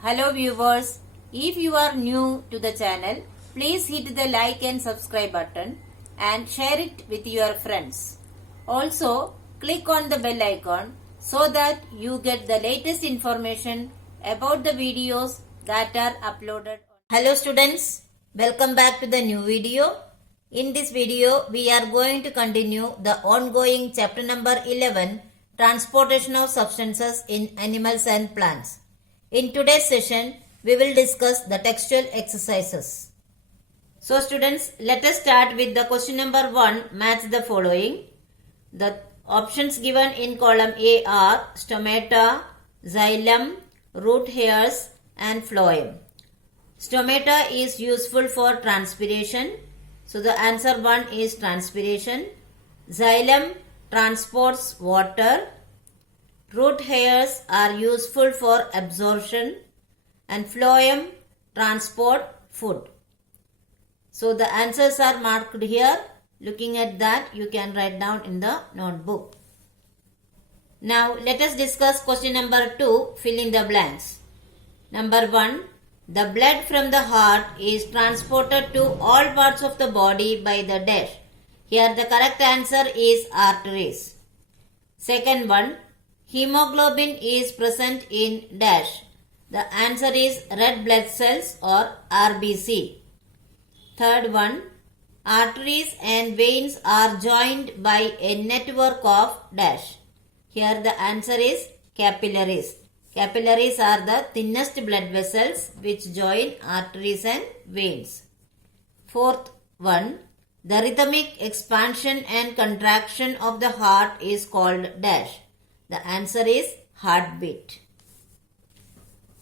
Hello viewers, if you are new to the channel, please hit the like and subscribe button and share it with your friends. Also, click on the bell icon so that you get the latest information about the videos that are uploaded. Hello students, welcome back to the new video. In this video, we are going to continue the ongoing chapter number 11, Transportation of Substances in Animals and Plants. In today's session, we will discuss the textual exercises. So students, let us start with the question number 1, match the following. The options given in column A are stomata, xylem, root hairs and phloem. Stomata is useful for transpiration. So the answer 1 is transpiration. Xylem transports water. Root hairs are useful for absorption and phloem transport food. So the answers are marked here. Looking at that, you can write down in the notebook. Now let us discuss question number 2, fill in the blanks. Number 1, the blood from the heart is transported to all parts of the body by the dash. Here the correct answer is arteries. Second one, hemoglobin is present in dash. The answer is red blood cells or RBC. Third one, arteries and veins are joined by a network of dash. Here the answer is capillaries. Capillaries are the thinnest blood vessels which join arteries and veins. Fourth one, the rhythmic expansion and contraction of the heart is called dash. The answer is heartbeat.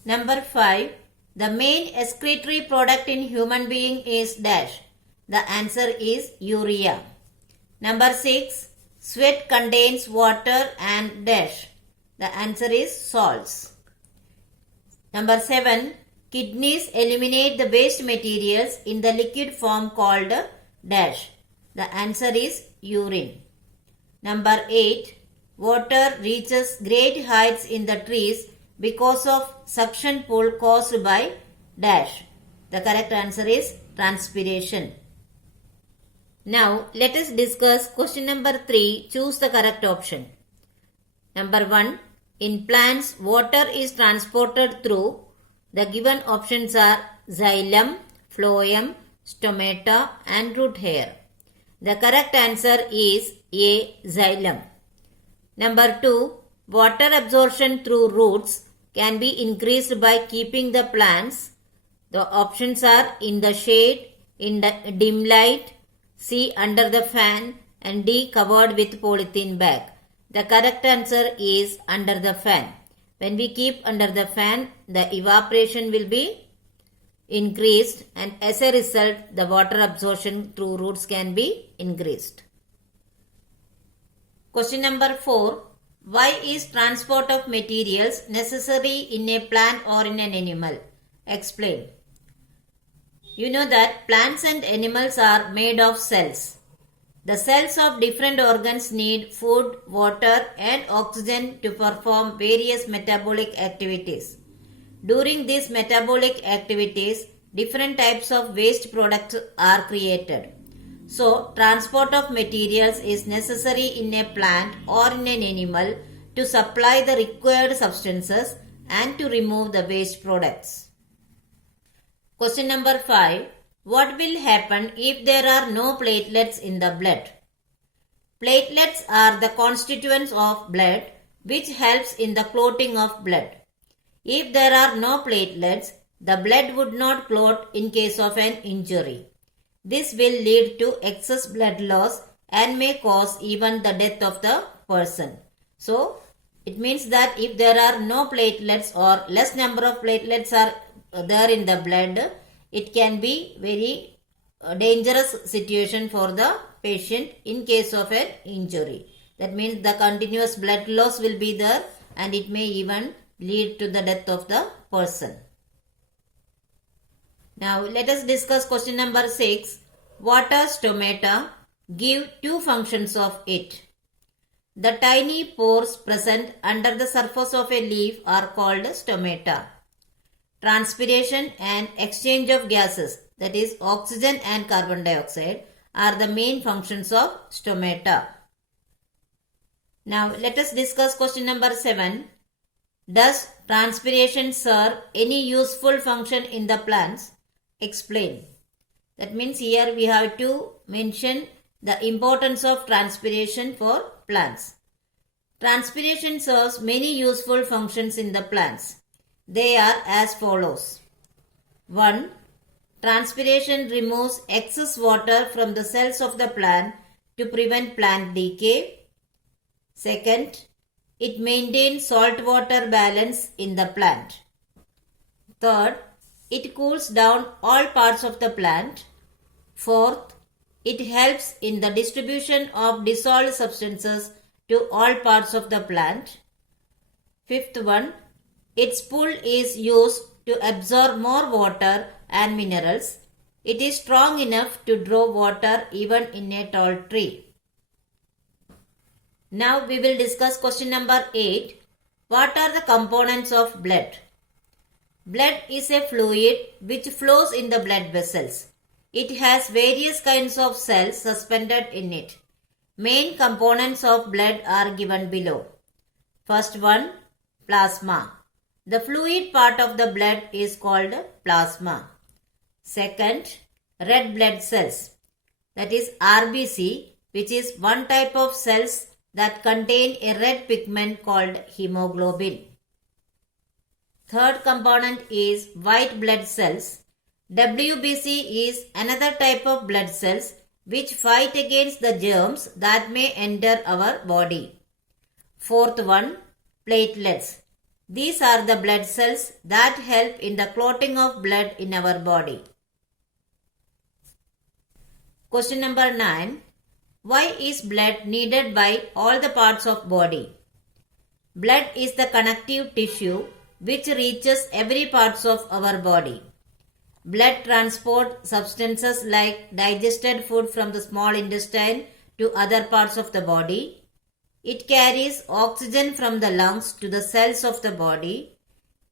Number 5. The main excretory product in human being is dash. The answer is urea. Number 6. Sweat contains water and dash. The answer is salts. Number 7. Kidneys eliminate the waste materials in the liquid form called dash. The answer is urine. Number 8. Water reaches great heights in the trees because of suction pull caused by dash. The correct answer is transpiration. Now let us discuss question number 3. Choose the correct option. Number 1. In plants, water is transported through. The given options are xylem, phloem, stomata and root hair. The correct answer is A. Xylem. Number 2. Water absorption through roots can be increased by keeping the plants. The options are in the shade, in the dim light, C. under the fan and D. covered with polythene bag. The correct answer is under the fan. When we keep under the fan, the evaporation will be increased and as a result, the water absorption through roots can be increased. Question number 4. Why is transport of materials necessary in a plant or in an animal? Explain. You know that plants and animals are made of cells. The cells of different organs need food, water and oxygen to perform various metabolic activities. During these metabolic activities, different types of waste products are created. So, transport of materials is necessary in a plant or in an animal to supply the required substances and to remove the waste products. Question number 5. What will happen if there are no platelets in the blood? Platelets are the constituents of blood which helps in the clotting of blood. If there are no platelets, the blood would not clot in case of an injury. This will lead to excess blood loss and may cause even the death of the person. So, it means that if there are no platelets or less number of platelets are there in the blood, it can be very dangerous situation for the patient in case of an injury. That means the continuous blood loss will be there and it may even lead to the death of the person. Now let us discuss question number 6. Water stomata give two functions of it. The tiny pores present under the surface of a leaf are called stomata. transpiration and exchange of gases, that is oxygen and carbon dioxide, are the main functions of stomata. Now let us discuss question number 7. Does transpiration serve any useful function in the plants? Explain. That means here we have to mention the importance of transpiration for plants. Transpiration serves many useful functions in the plants. They are as follows. 1. Transpiration removes excess water from the cells of the plant to prevent plant decay. Second, it maintains salt-water balance in the plant. Third, it cools down all parts of the plant. Fourth, it helps in the distribution of dissolved substances to all parts of the plant. Fifth one, its pull is used to absorb more water and minerals. It is strong enough to draw water even in a tall tree. Now we will discuss question number 8. What are the components of blood? Blood is a fluid which flows in the blood vessels. It has various kinds of cells suspended in it. Main components of blood are given below. First one, plasma. The fluid part of the blood is called plasma. Second, red blood cells. That is RBC, which is one type of cells that contain a red pigment called hemoglobin. Third component is white blood cells. WBC is another type of blood cells which fight against the germs that may enter our body. Fourth one, platelets. These are the blood cells that help in the clotting of blood in our body. Question number 9. Why is blood needed by all the parts of body? Blood is the connective tissue which reaches every parts of our body. Blood transports substances like digested food from the small intestine to other parts of the body. It carries oxygen from the lungs to the cells of the body.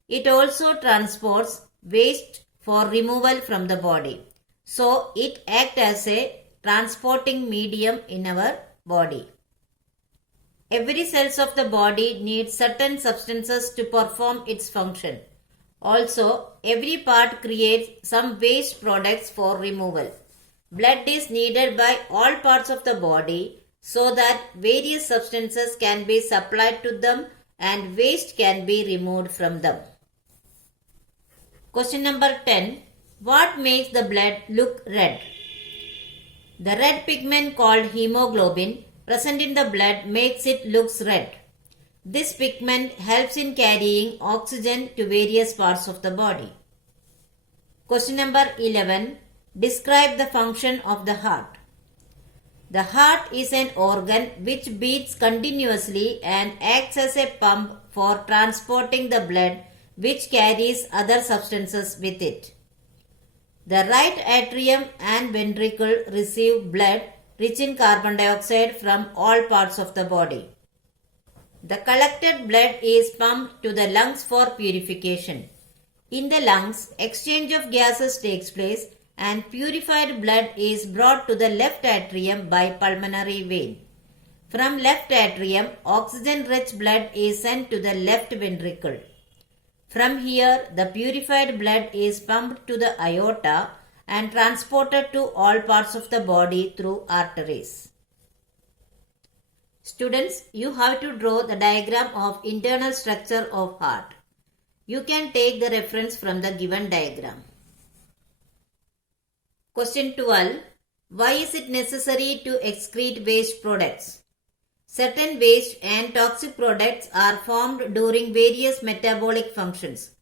It also transports waste for removal from the body. So it acts as a transporting medium in our body. Every cells of the body needs certain substances to perform its function. Also, every part creates some waste products for removal. Blood is needed by all parts of the body so that various substances can be supplied to them and waste can be removed from them. Question number 10. What makes the blood look red? The red pigment called hemoglobin present in the blood makes it looks red. This pigment helps in carrying oxygen to various parts of the body. Question number 11. Describe the function of the heart. The heart is an organ which beats continuously and acts as a pump for transporting the blood which carries other substances with it. The right atrium and ventricle receive blood rich in carbon dioxide from all parts of the body. The collected blood is pumped to the lungs for purification. In the lungs, exchange of gases takes place and purified blood is brought to the left atrium by pulmonary vein. From left atrium, oxygen-rich blood is sent to the left ventricle. From here, the purified blood is pumped to the aorta and transported to all parts of the body through arteries. Students, you have to draw the diagram of internal structure of heart. You can take the reference from the given diagram. Question 12. Why is it necessary to excrete waste products? Certain waste and toxic products are formed during various metabolic functions.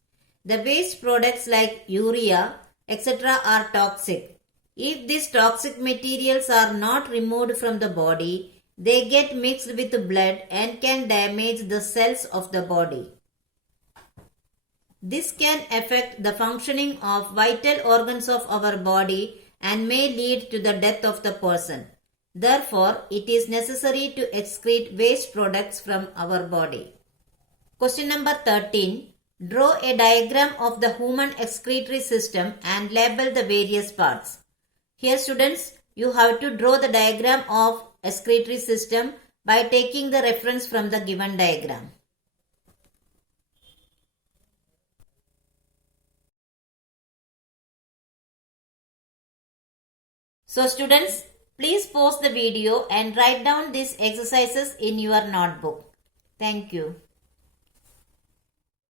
The waste products like urea, etc. are toxic. If these toxic materials are not removed from the body, they get mixed with blood and can damage the cells of the body. This can affect the functioning of vital organs of our body and may lead to the death of the person. Therefore, it is necessary to excrete waste products from our body. Question number 13. Draw a diagram of the human excretory system and label the various parts. Here students, you have to draw the diagram of excretory system by taking the reference from the given diagram. So students, please pause the video and write down these exercises in your notebook. Thank you.